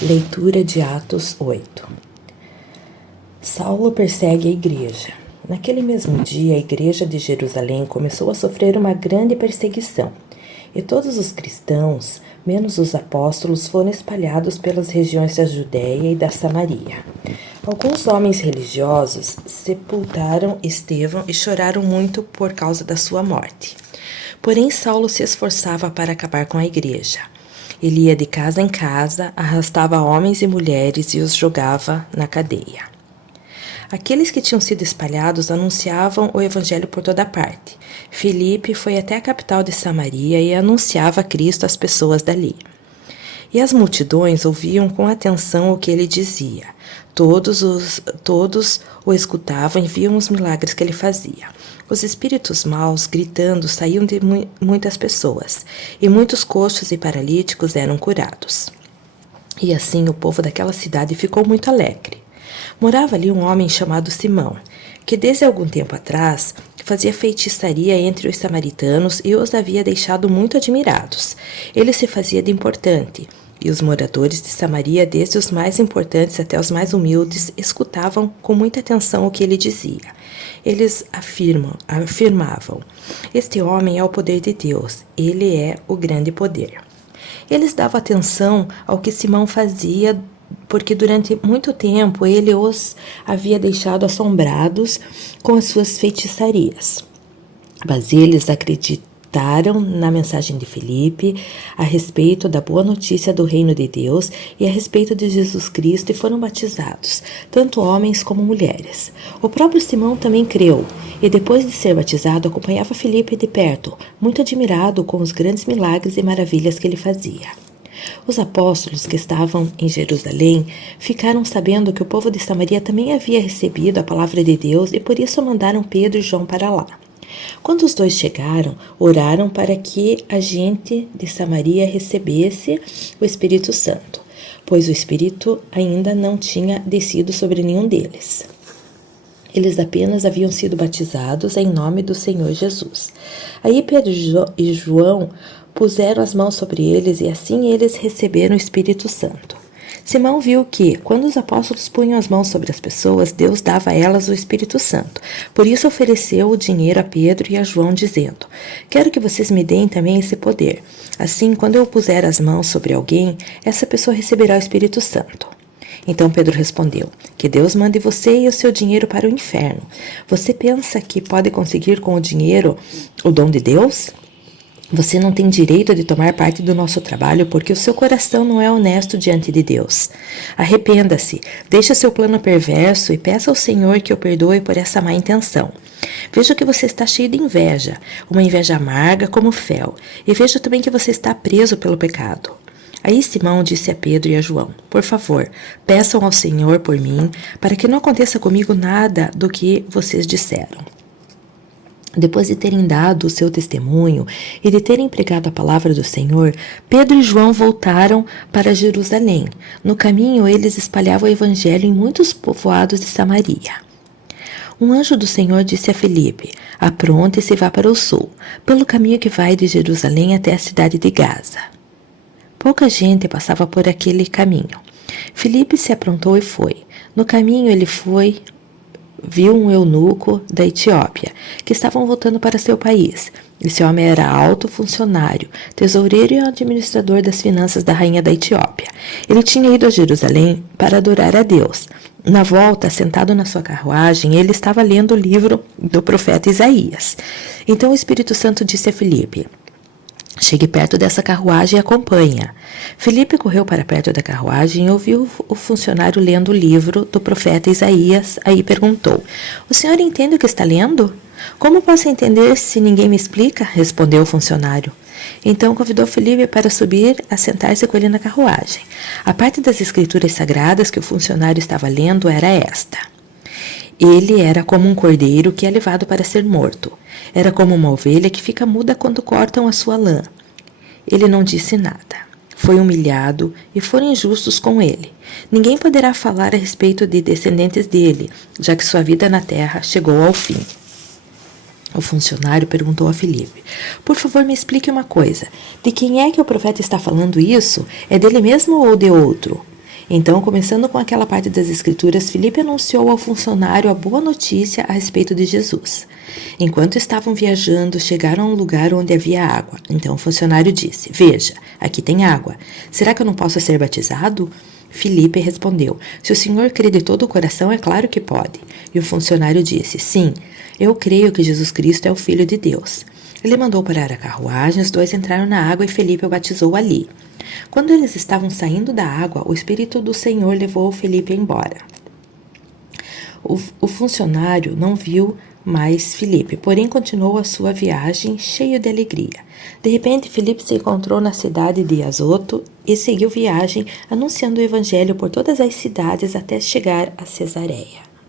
Leitura de Atos 8. Saulo persegue a igreja. Naquele mesmo dia, a igreja de Jerusalém começou a sofrer uma grande perseguição, e todos os cristãos, menos os apóstolos, foram espalhados pelas regiões da Judéia e da Samaria. Alguns homens religiosos sepultaram Estevão e choraram muito por causa da sua morte. Porém, Saulo se esforçava para acabar com a igreja. Ele ia de casa em casa, arrastava homens e mulheres e os jogava na cadeia. Aqueles que tinham sido espalhados anunciavam o evangelho por toda parte. Filipe foi até a capital de Samaria e anunciava Cristo às pessoas dali. E as multidões ouviam com atenção o que ele dizia. Todos o escutavam e viam os milagres que ele fazia. Os espíritos maus, gritando, saíam de muitas pessoas, e muitos coxos e paralíticos eram curados. E assim o povo daquela cidade ficou muito alegre. Morava ali um homem chamado Simão, que desde algum tempo atrás fazia feitiçaria entre os samaritanos e os havia deixado muito admirados. Ele se fazia de importante, e os moradores de Samaria, desde os mais importantes até os mais humildes, escutavam com muita atenção o que ele dizia. Eles afirmavam: este homem é o poder de Deus, ele é o grande poder. Eles davam atenção ao que Simão fazia, porque durante muito tempo ele os havia deixado assombrados com as suas feitiçarias. Mas eles acreditaram na mensagem de Filipe a respeito da boa notícia do reino de Deus e a respeito de Jesus Cristo e foram batizados, tanto homens como mulheres. O próprio Simão também creu e depois de ser batizado acompanhava Filipe de perto, muito admirado com os grandes milagres e maravilhas que ele fazia. Os apóstolos que estavam em Jerusalém ficaram sabendo que o povo de Samaria também havia recebido a palavra de Deus e por isso mandaram Pedro e João para lá. Quando os dois chegaram, oraram para que a gente de Samaria recebesse o Espírito Santo, pois o Espírito ainda não tinha descido sobre nenhum deles. Eles apenas haviam sido batizados em nome do Senhor Jesus. Aí Pedro e João puseram as mãos sobre eles e assim eles receberam o Espírito Santo. Simão viu que, quando os apóstolos punham as mãos sobre as pessoas, Deus dava a elas o Espírito Santo. Por isso ofereceu o dinheiro a Pedro e a João, dizendo: quero que vocês me deem também esse poder. Assim, quando eu puser as mãos sobre alguém, essa pessoa receberá o Espírito Santo. Então Pedro respondeu: que Deus mande você e o seu dinheiro para o inferno. Você pensa que pode conseguir com o dinheiro o dom de Deus? Você não tem direito de tomar parte do nosso trabalho porque o seu coração não é honesto diante de Deus. Arrependa-se, deixe seu plano perverso e peça ao Senhor que o perdoe por essa má intenção. Vejo que você está cheio de inveja, uma inveja amarga como fel, e vejo também que você está preso pelo pecado. Aí Simão disse a Pedro e a João: por favor, peçam ao Senhor por mim, para que não aconteça comigo nada do que vocês disseram. Depois de terem dado o seu testemunho e de terem pregado a palavra do Senhor, Pedro e João voltaram para Jerusalém. No caminho, eles espalhavam o evangelho em muitos povoados de Samaria. Um anjo do Senhor disse a Filipe: apronte-se e vá para o sul, pelo caminho que vai de Jerusalém até a cidade de Gaza. Pouca gente passava por aquele caminho. Filipe se aprontou e foi. No caminho, ele viu um eunuco da Etiópia, que estavam voltando para seu país. Esse homem era alto funcionário, tesoureiro e administrador das finanças da rainha da Etiópia. Ele tinha ido a Jerusalém para adorar a Deus. Na volta, sentado na sua carruagem, ele estava lendo o livro do profeta Isaías. Então o Espírito Santo disse a Filipe: chegue perto dessa carruagem e acompanha. Filipe correu para perto da carruagem e ouviu o funcionário lendo o livro do profeta Isaías. Aí perguntou: o senhor entende o que está lendo? Como posso entender se ninguém me explica? Respondeu o funcionário. Então convidou Filipe para subir a sentar-se com ele na carruagem. A parte das escrituras sagradas que o funcionário estava lendo era esta: ele era como um cordeiro que é levado para ser morto. Era como uma ovelha que fica muda quando cortam a sua lã. Ele não disse nada. Foi humilhado e foram injustos com ele. Ninguém poderá falar a respeito de descendentes dele, já que sua vida na terra chegou ao fim. O funcionário perguntou a Filipe: por favor, me explique uma coisa. De quem é que o profeta está falando isso? É dele mesmo ou de outro? Então, começando com aquela parte das Escrituras, Filipe anunciou ao funcionário a boa notícia a respeito de Jesus. Enquanto estavam viajando, chegaram a um lugar onde havia água. Então o funcionário disse: Veja, aqui tem água. Será que eu não posso ser batizado? Filipe respondeu: Se o senhor crê de todo o coração, é claro que pode. E o funcionário disse: Sim, eu creio que Jesus Cristo é o Filho de Deus. Ele mandou parar a carruagem, os dois entraram na água e Filipe o batizou ali. Quando eles estavam saindo da água, o Espírito do Senhor levou Filipe embora. O funcionário não viu mais Filipe, porém continuou a sua viagem cheio de alegria. De repente, Filipe se encontrou na cidade de Azoto e seguiu viagem, anunciando o evangelho por todas as cidades até chegar a Cesareia.